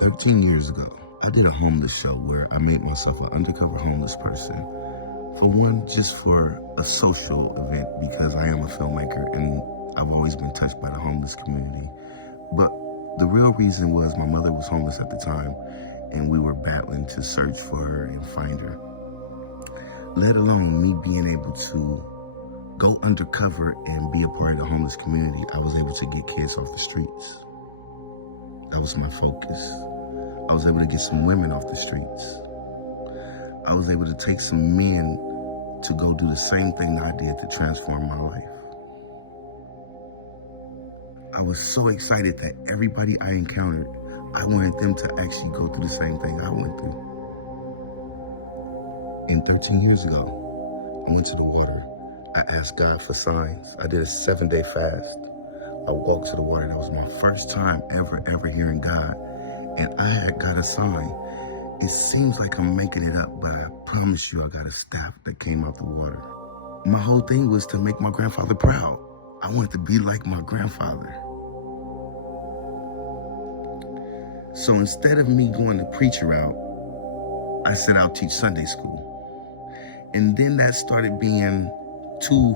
13 years ago, I did a homeless show where I made myself an undercover homeless person. For one, just for a social event, because I am a filmmaker and I've always been touched by the homeless community. But the real reason was my mother was homeless at the time and we were battling to search for her and find her. Let alone me being able to go undercover and be a part of the homeless community, I was able to get kids off the streets. That was my focus. I was able to get some women off the streets. I was able to take some men to go do the same thing I did to transform my life. I was so excited that everybody I encountered, I wanted them to actually go through the same thing I went through. And 13 years ago, I went to the water. I asked God for signs. I did a 7-day fast. I walked to the water. That was my first time ever hearing God. And I had got a sign. It seems like I'm making it up, but I promise you I got a staff that came out the water. My whole thing was to make my grandfather proud. I wanted to be like my grandfather. So instead of me going the preacher route, I said I'll teach Sunday school. And then that started being too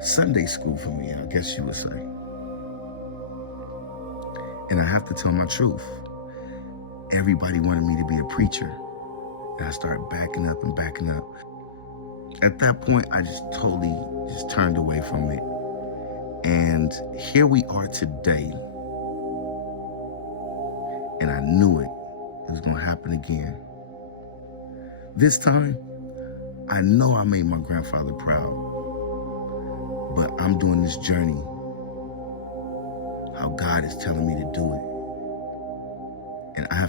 Sunday school for me, I guess you would say. And I have to tell my truth. Everybody wanted me to be a preacher. And I started backing up. At that point, I just totally turned away from it. And here we are today. And I knew it was gonna happen again. This time, I know I made my grandfather proud, but I'm doing this journey how God is telling me to do it.